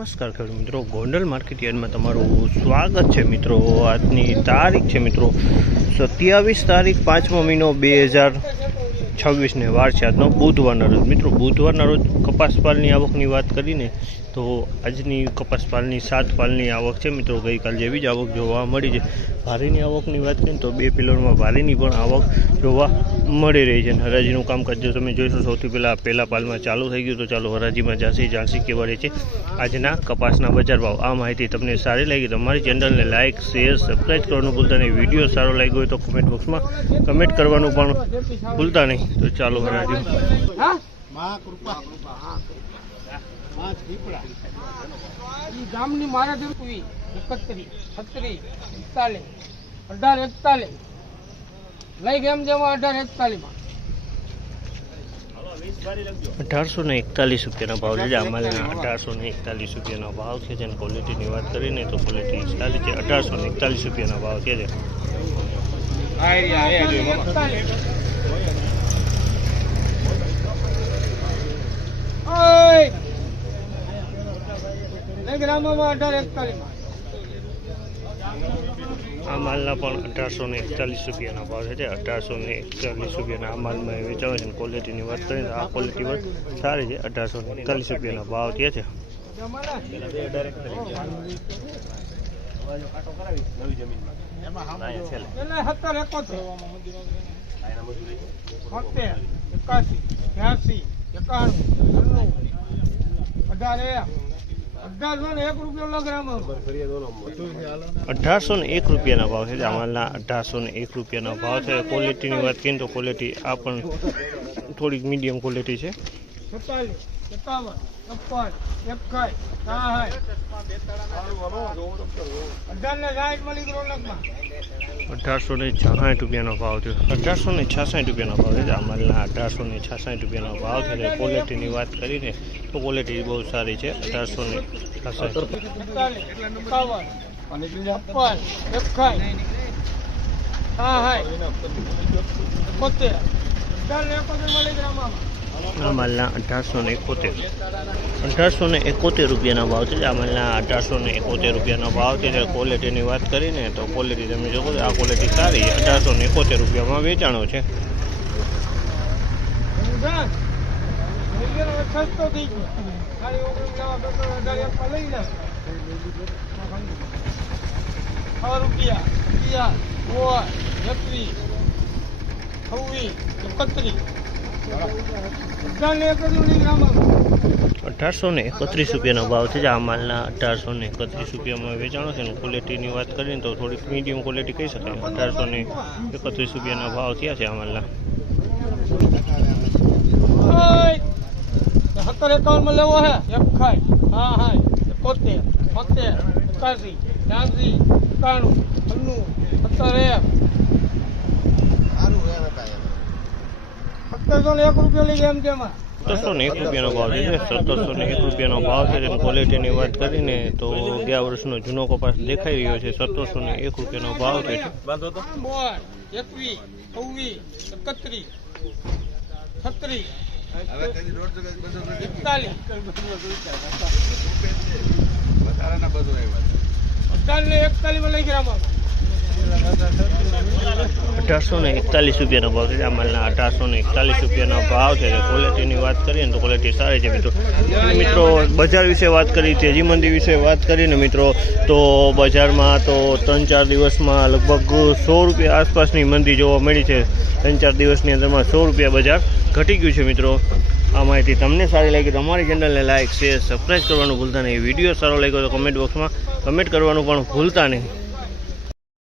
નમસ્કાર ખેડૂત મિત્રો, ગોંડલ માર્કેટ યાર્ડમાં તમારું સ્વાગત છે મિત્રો। આજની તારીખ છે મિત્રો 27 તારીખ 5મો મહિનો 2026 વાર છે। આજનો બુધવારના રોજ મિત્રો, બુધવારના રોજ કપાસ પાલની આવકની વાત કરીને તો આજની કપાસ પાલની 7 પાલની આવક છે મિત્રો। ગઈકાલ જેવી જ આવક જોવા મળી છે। ભારેની આવકની વાત કરીએ તો 2 પિલરમાં ભારેની પણ આવક જોવા મળી રહી છે। હરાજીનું કામકાજ જો તમે જોઈશો, સૌથી પહેલા પાલમાં ચાલુ થઈ ગયું। તો ચાલો હરાજીમાં જાણસી કેવા રહે છે આજના કપાસના બજાર ભાવ। આ માહિતી તમને સારી લાગી તો અમારી ચેનલને લાઇક, શેર, સબસ્ક્રાઈબ કરવાનું ભૂલતા નહીં। વિડીયો સારો લાગ્યો હોય તો કમેન્ટ બોક્સમાં કમેન્ટ કરવાનું પણ ભૂલતા નહીં। તો ચાલો હરાજી ગામની મારા 31, 31, 36, 41, 1841 લઈ ગેમ જેમાં 1841 1841 રૂપિયાના ભાવ છે। અમાલના 1841 રૂપિયાનો ભાવ છે। જેને ક્વોલિટીની વાત કરીને તો ક્વોલિટી સારી છે। 1841 રૂપિયાના ભાવ છે। આ માલના પણ 1841 રૂપિયાના ભાવ છે। 1841 રૂપિયાના આ માલમાં વેચાવે છે। ક્વોલિટીની વાત કરીએ તો આ ક્વોલિટી પણ સારી છે। 1841 રૂપિયાના ભાવ છે। ₹1801 રૂપિયાના ભાવ છે। અમાલના 1801 રૂપિયાના ભાવ છે। ક્વોલિટીની વાત કરીએ તો ક્વોલિટી આ પણ થોડીક મીડિયમ ક્વોલિટી છે। 1866 રૂપિયાનો ભાવ છે। 1866 રૂપિયાનો ભાવ છે। અમાલના 1866 રૂપિયાનો ભાવ છે। ક્વોલિટીની વાત કરીને તો ક્વોલિટી બહુ સારી છે। 1866 આ માલના 1871 રૂપિયાના ભાવ છે। આ માલના 1871 રૂપિયાનો ભાવ છે। ક્વોલિટીની વાત કરીને તો ક્વોલિટી તમે જોવો આ ક્વોલિટી સારી છે। 1871 રૂપિયામાં વેચાણો છે। ₹1831 રૂપિયાનો ભાવ છે। આ માલના 1831 રૂપિયામાં વેચાણો છે। ક્વોલિટીની વાત કરીને તો થોડીક મીડિયમ ક્વોલિટી કહી શકાય। 1831 રૂપિયાના ભાવ થયા છે। આ માલના 1751 માં લેવો હે 71, 71, 71, 81, 82, 93, 1701 રૂપિયા લઈ ગયા એમ તેમાં 1701 રૂપિયાનો ભાવ છે। 1701 રૂપિયાનો ભાવ છે। ક્વોલિટીની વાત કરીને તો ગયા વર્ષનો જૂનો કપાસ દેખાઈ રહ્યો છે। 1701 રૂપિયાનો ભાવ છે। 21, 24, 31, 36, 41 લઈ ગયા 1841 રૂપિયાનો ભાવ છે। આ માલના 1841 રૂપિયાનો ભાવ છે। ક્વોલિટીની વાત કરીએ ને તો ક્વોલિટી સારી છે મિત્રો। બજાર વિશે વાત કરી, તેજી મંદી વિશે વાત કરીને મિત્રો તો બજારમાં તો 3-4 દિવસમાં લગભગ 100 રૂપિયા આસપાસની મંદી જોવા મળી છે। 3-4 દિવસની અંદરમાં 100 રૂપિયા બજાર ઘટી ગયું છે મિત્રો। આ માહિતી તમને સારી લાગી તો અમારી ચેનલને લાઇક, શેર, સબસ્ક્રાઈબ કરવાનું ભૂલતા નહીં। વિડીયો સારો લાગ્યો તો કમેન્ટ બોક્સમાં કમેન્ટ કરવાનું પણ ભૂલતા નહીં।